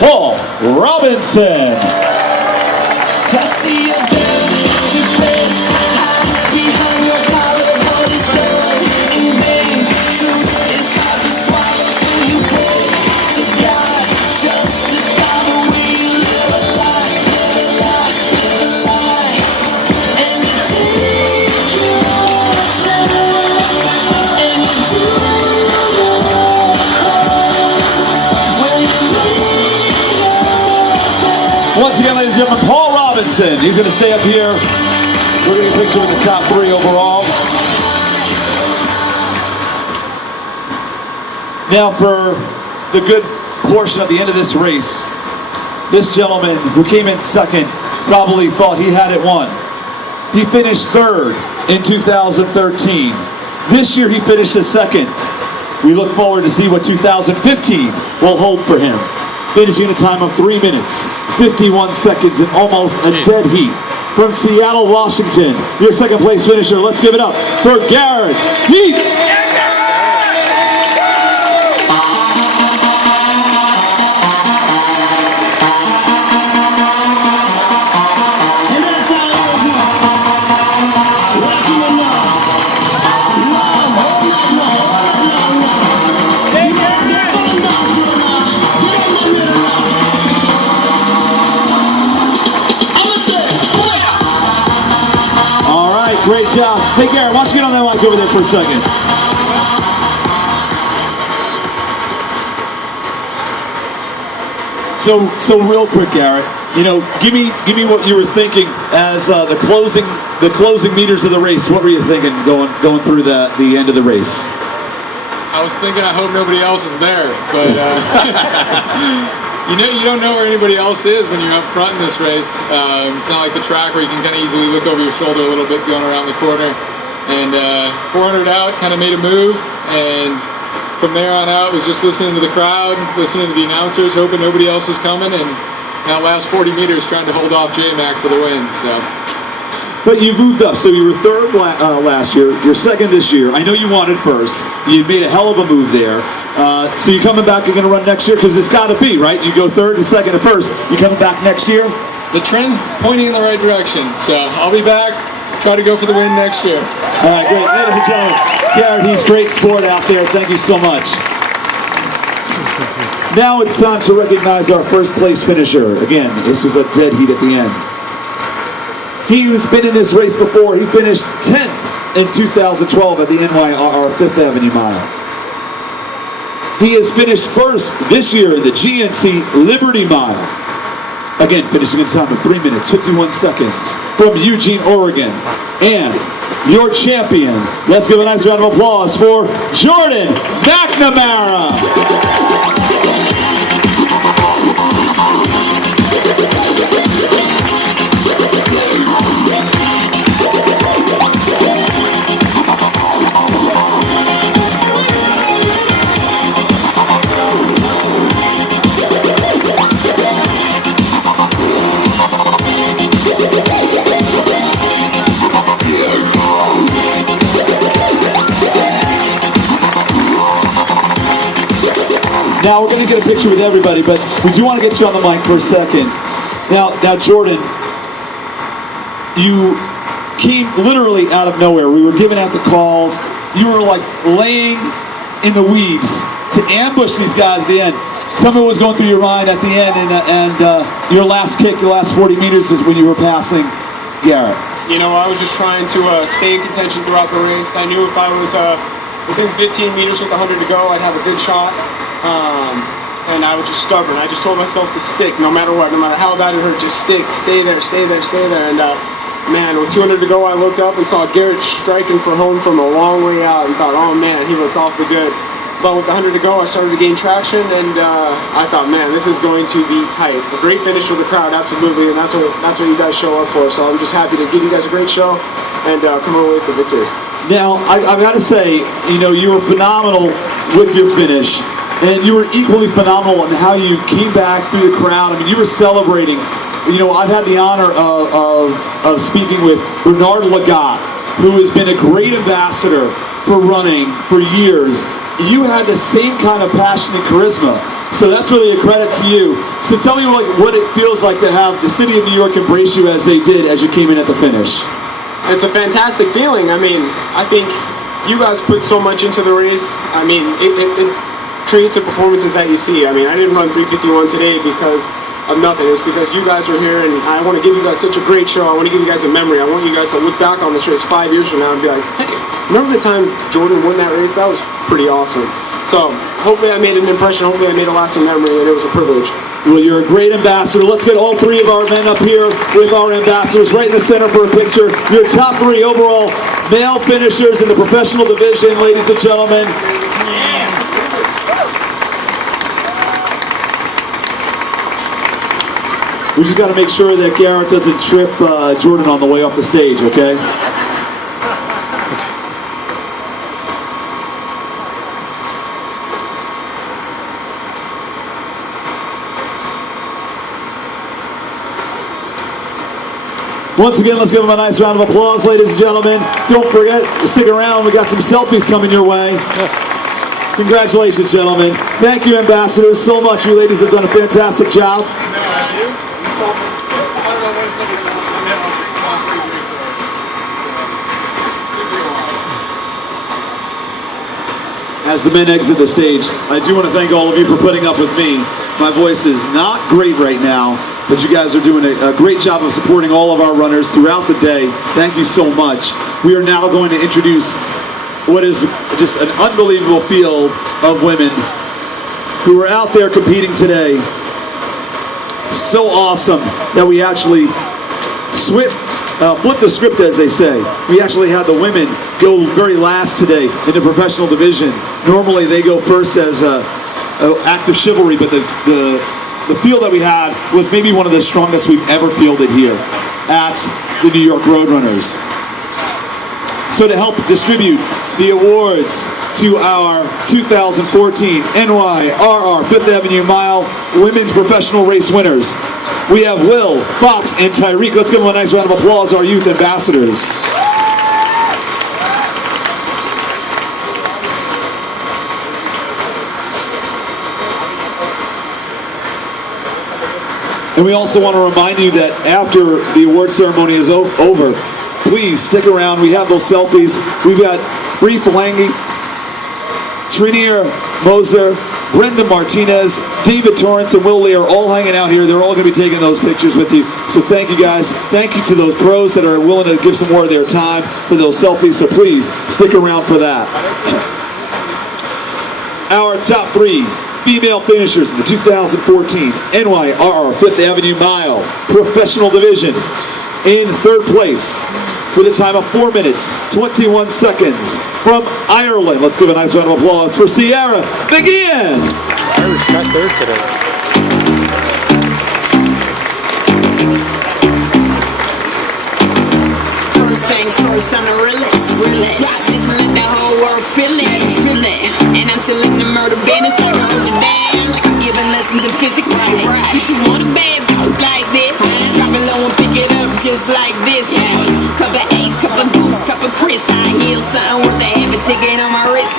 Paul Robinson. I see your dirty face, hide behind your power, but it's done in vain. Truth is hard to swallow, so you pray to God. Justify the way you live a lie, live a lie, live a lie. And you take your time, and you do when you leave. Once again, ladies and gentlemen, Paul Robinson. He's going to stay up here. We're going to get a picture with the top 3 overall. Now for the good portion of the end of this race, this gentleman who came in second probably thought he had it won. He finished third in 2013. This year he finished as second. We look forward to see what 2015 will hold for him. Finishing a time of 3 minutes, 51 seconds in almost a dead heat. From Seattle, Washington, your second place finisher. Let's give it up for Garrett Heath. Great job. Hey, Garrett, why don't you get on that mic over there for a second? So real quick, Garrett, you know, give me what you were thinking as the closing meters of the race. What were you thinking going through the end of the race? I was thinking, I hope nobody else is there, but you don't know where anybody else is when you're up front in this race. It's not like the track where you can kind of easily look over your shoulder a little bit going around the corner. And 400 out, kind of made a move, and from there on out was just listening to the crowd, listening to the announcers, hoping nobody else was coming, and that last 40 meters trying to hold off J-Mac for the win. So. But you moved up, so you were third last year, you're second this year. I know you wanted first. You made a hell of a move there. So you coming back, you're going to run next year? Because it's got to be, right? You go third to second to first. You coming back next year? The trend's pointing in the right direction, so I'll be back, try to go for the win next year. All right, great. Ladies and gentlemen, Garrett Heath, great sport out there. Thank you so much. Now it's time to recognize our first place finisher. Again, this was a dead heat at the end. He who's been in this race before, he finished 10th in 2012 at the NYRR 5th Avenue Mile. He has finished first this year in the GNC Liberty Mile. Again, finishing in time of 3 minutes, 51 seconds from Eugene, Oregon. And your champion, let's give a nice round of applause for Jordan McNamara. Now we're going to get a picture with everybody, but we do want to get you on the mic for a second. Now Jordan, you came literally out of nowhere. We were giving out the calls. You were like laying in the weeds to ambush these guys at the end. Tell me what was going through your mind at the end, and your last kick, your last 40 meters is when you were passing Garrett. You know, I was just trying to stay in contention throughout the race. I knew if I was within 15 meters with 100 to go, I'd have a good shot. And I was just stubborn. I just told myself to stick no matter what, no matter how bad it hurt, just stick, stay there, stay there, stay there. And man, with 200 to go, I looked up and saw Garrett striking for home from a long way out and thought, oh man, he looks awfully good. But with 100 to go, I started to gain traction, and I thought, man, this is going to be tight. A great finish for the crowd, absolutely, and that's what you guys show up for. So I'm just happy to give you guys a great show and come away with the victory. Now, I've got to say, you know, you were phenomenal with your finish, and you were equally phenomenal in how you came back through the crowd. I mean, you were celebrating. You know, I've had the honor of speaking with Bernard Lagat, who has been a great ambassador for running for years. You had the same kind of passion and charisma So that's really a credit to you. So tell me what it feels like to have the city of New York embrace you as they did as you came in at the finish. It's a fantastic feeling. I mean, I think you guys put so much into the race. I mean, it creates the performances that you see. I mean, I didn't run 351 today because of nothing. It's because you guys were here, and I want to give you guys such a great show. I want to give you guys a memory. I want you guys to look back on this race 5 years from now and be like, hey, remember the time Jordan won that race? That was pretty awesome. So hopefully I made an impression. Hopefully I made a lasting memory, and it was a privilege. Well, you're a great ambassador. Let's get all three of our men up here with our ambassadors right in the center for a picture. Your top 3 overall male finishers in the professional division, ladies and gentlemen. We just got to make sure that Garrett doesn't trip Jordan on the way off the stage, okay? Once again, let's give them a nice round of applause, ladies and gentlemen. Don't forget to stick around. We got some selfies coming your way. Congratulations, gentlemen. Thank you, ambassadors, so much. You ladies have done a fantastic job. As the men exit the stage, I do want to thank all of you for putting up with me. My voice is not great right now, but you guys are doing a great job of supporting all of our runners throughout the day. Thank you so much. We are now going to introduce what is just an unbelievable field of women who are out there competing today. So awesome that we actually flip the script, as they say. We actually had the women go very last today in the professional division. Normally they go first as an act of chivalry, but the field that we had was maybe one of the strongest we've ever fielded here at the New York Roadrunners. So to help distribute the awards to our 2014 NYRR 5th Avenue Mile Women's Professional Race winners, we have Will, Fox, and Tyreek. Let's give them a nice round of applause, our youth ambassadors. And we also want to remind you that after the award ceremony is over, please stick around. We have those selfies. We've got Bree Felangi, Trinier Moser, Brendan Martinez, David Torrance, and Will Lee are all hanging out here. They're all going to be taking those pictures with you. So thank you guys. Thank you to those pros that are willing to give some more of their time for those selfies. So please stick around for that. Our top 3 female finishers in the 2014 NYRR 5th Avenue Mile Professional Division. In 3rd place with a time of 4 minutes, 21 seconds from Ireland. Let's give a nice round of applause for Sierra McGeehan. Irish got 3rd today. First things first, I'm the realest. Drop this and let the whole world feel it. And I'm still in the murder business, so I can hold you down like I'm giving lessons in physics. Right. You should want a bad boat like this. Drop it low and pick it up just like this. Cup of Ace, cup of Goose, cup of Chris. I heal something worth a heavy ticket on my wrist.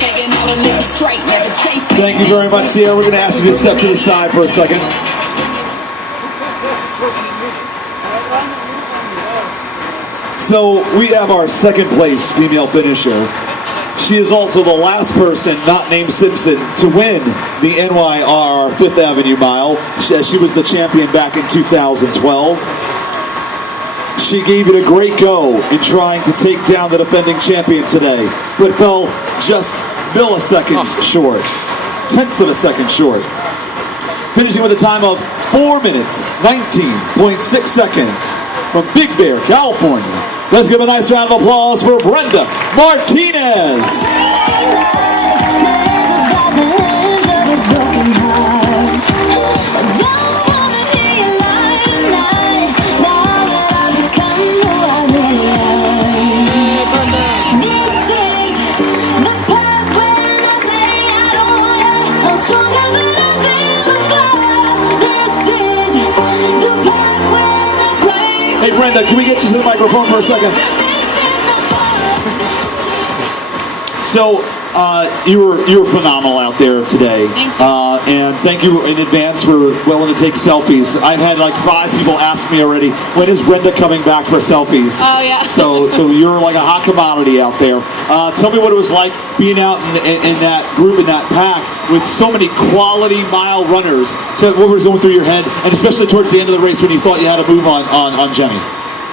Taking all the niggas straight, never chasing. Thank you very much, Sierra. We're going to ask you to step to the side for a second. So we have our 2nd place female finisher. She is also the last person not named Simpson to win the NYRR 5th Avenue Mile. She was the champion back in 2012. She gave it a great go in trying to take down the defending champion today, but fell just milliseconds short, tenths of a second short, finishing with a time of 4 minutes, 19.6 seconds from Big Bear, California. Let's give a nice round of applause for Brenda Martinez. Hey Brenda, can we get you to the microphone for a second? So You were phenomenal out there today. Thank you. And thank you in advance for willing to take selfies. I've had like 5 people ask me already, when is Brenda coming back for selfies? Oh, yeah. So you're like a hot commodity out there. Tell me what it was like being out in that group, in that pack, with so many quality mile runners. So what was going through your head, and especially towards the end of the race when you thought you had to move on Jenny?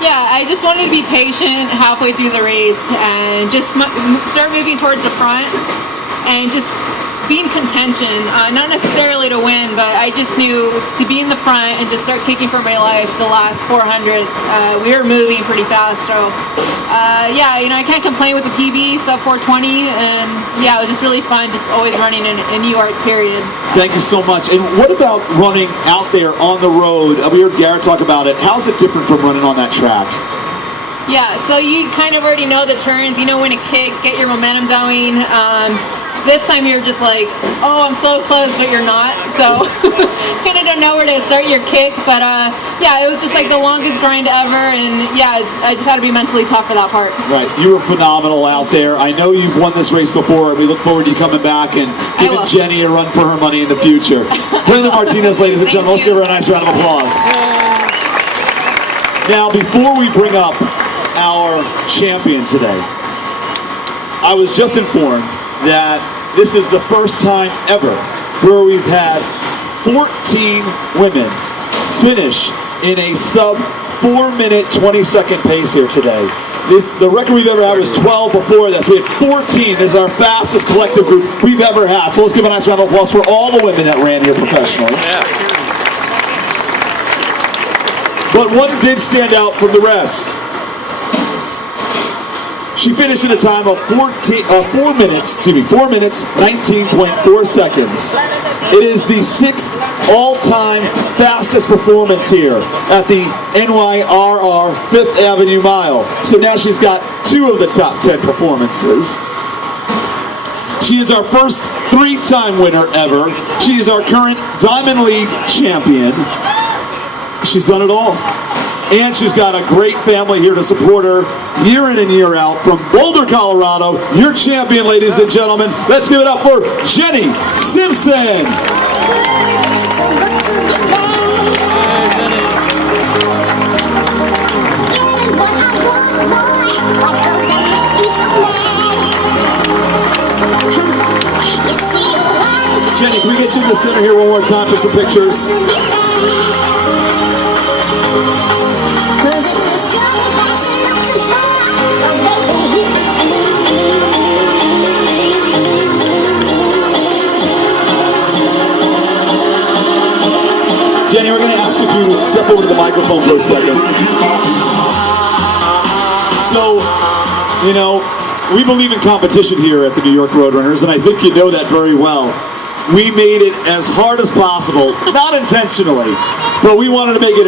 Yeah, I just wanted to be patient halfway through the race and just start moving towards the front and just be in contention. Not necessarily to win, but I just knew to be in the front and just start kicking for my life the last 400. We were moving pretty fast, so yeah, I can't complain with the PB, sub 420, and yeah, it was just really fun, just always running in New York, period. Thank you so much. And what about running out there on the road? We heard Garrett talk about it. How's it different from running on that track? Yeah, so you kind of already know the turns, you know when to kick, get your momentum going. This time you're just like, oh, I'm so close, but you're not. So kind of don't know where to start your kick. But yeah, it was just like the longest grind ever. And yeah, I just had to be mentally tough for that part. Right. You were phenomenal out there. I know you've won this race before, and we look forward to you coming back and giving Jenny a run for her money in the future. Brenda Martinez, ladies and gentlemen, let's give her a nice round of applause. Now, before we bring up our champion today, I was just informed that this is the first time ever where we've had 14 women finish in a sub 4-minute 20-second pace here today. The record we've ever had was 12 before this. We had 14 as our fastest collective group we've ever had. So let's give a nice round of applause for all the women that ran here professionally. But one did stand out from the rest. She finished in a time of 4 minutes, 19.4 seconds. It is the 6th all-time fastest performance here at the NYRR 5th Avenue Mile. So now she's got 2 of the top 10 performances. She is our first 3-time winner ever. She is our current Diamond League champion. She's done it all. And she's got a great family here to support her year in and year out. From Boulder, Colorado, your champion, ladies and gentlemen. Let's give it up for Jenny Simpson. Jenny, can we get you in the center here one more time for some pictures? Jenny, we're going to ask you if you would step over to the microphone for a second. So, we believe in competition here at the New York Roadrunners, and I think you know that very well. We made it as hard as possible, not intentionally, but we wanted to make it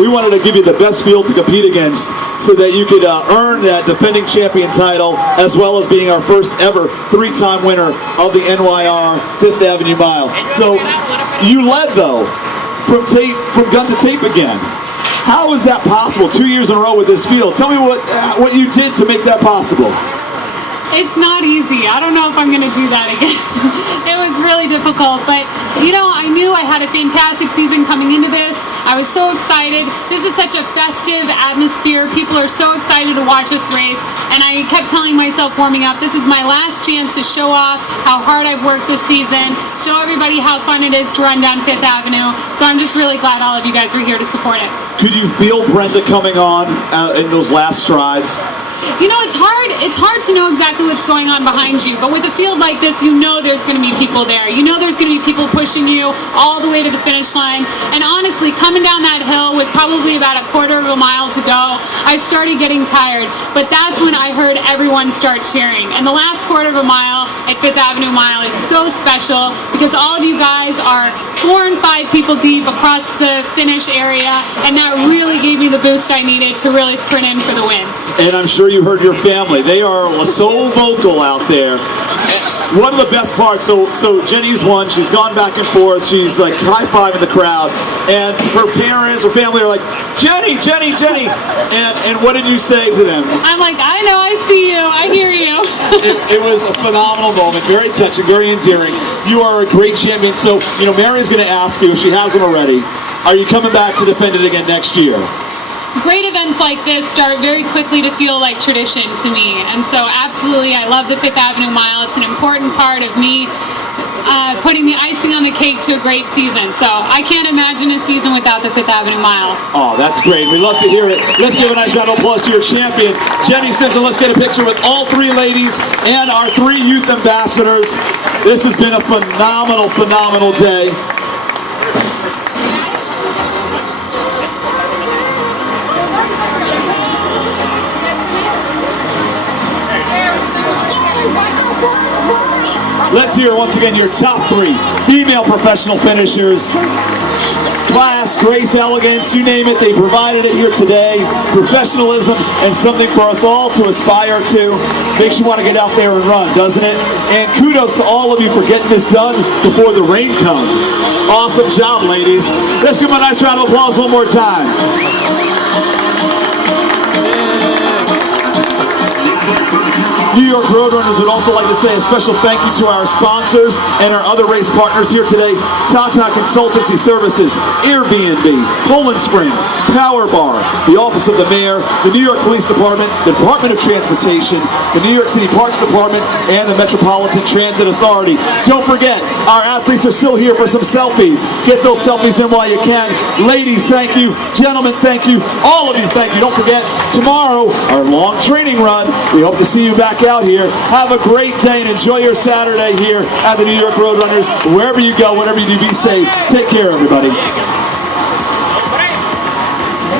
we wanted to give you the best field to compete against so that you could earn that defending champion title, as well as being our first ever 3-time winner of the NYR 5th Avenue Mile. So, you led, though, from gun to tape again. How is that possible? 2 years in a row with this field. Tell me what you did to make that possible. It's not easy. I don't know if I'm going to do that again. It was really difficult, but I knew I had a fantastic season coming into this. I was so excited. This is such a festive atmosphere. People are so excited to watch us race, and I kept telling myself warming up, this is my last chance to show off how hard I've worked this season, show everybody how fun it is to run down 5th Avenue. So I'm just really glad all of you guys were here to support it. Could you feel Brenda coming on in those last strides? It's hard to know exactly what's going on behind you, but with a field like this, there's going to be people there. There's going to be people pushing you all the way to the finish line. And honestly, coming down that hill with probably about a quarter of a mile to go, I started getting tired. But that's when I heard everyone start cheering. And the last quarter of a mile at 5th Avenue Mile is so special because all of you guys are 4 and 5 people deep across the finish area, and that really gave me the boost I needed to really sprint in for the win. And I'm sure you heard your family. They are so vocal out there. one of the best parts, so Jenny's won, she's gone back and forth, she's like high-fiving the crowd, and her parents, her family are like, Jenny, Jenny, Jenny, and what did you say to them? I'm like, I know, I see you, I hear you. It was a phenomenal moment, very touching, very endearing. You are a great champion, so, Mary's going to ask you, if she hasn't already, are you coming back to defend it again next year? Great events like this start very quickly to feel like tradition to me, and so absolutely I love the Fifth Avenue Mile. It's an important part of me putting the icing on the cake to a great season, so I can't imagine a season without the Fifth Avenue Mile. Oh, that's great. We love to hear it. Let's give a nice round of applause to your champion, Jenny Simpson. Let's get a picture with all three ladies and our three youth ambassadors. This has been a phenomenal, phenomenal day. Let's hear once again your top three female professional finishers. Class, grace, elegance, you name it, they provided it here today. Professionalism and something for us all to aspire to. Makes you want to get out there and run, doesn't it? And kudos to all of you for getting this done before the rain comes. Awesome job, ladies. Let's give them a nice round of applause one more time. New York Roadrunners would also like to say a special thank you to our sponsors and our other race partners here today. Tata Consultancy Services, Airbnb, Poland Spring, Power Bar, the Office of the Mayor, the New York Police Department, the Department of Transportation, the New York City Parks Department, and the Metropolitan Transit Authority. Don't forget, our athletes are still here for some selfies. Get those selfies in while you can. Ladies, thank you. Gentlemen, thank you. All of you, thank you. Don't forget, tomorrow, our long training run. We hope to see you back out here. Have a great day and enjoy your Saturday here at the New York Roadrunners. Wherever you go, whatever you do, be safe. Take care, everybody.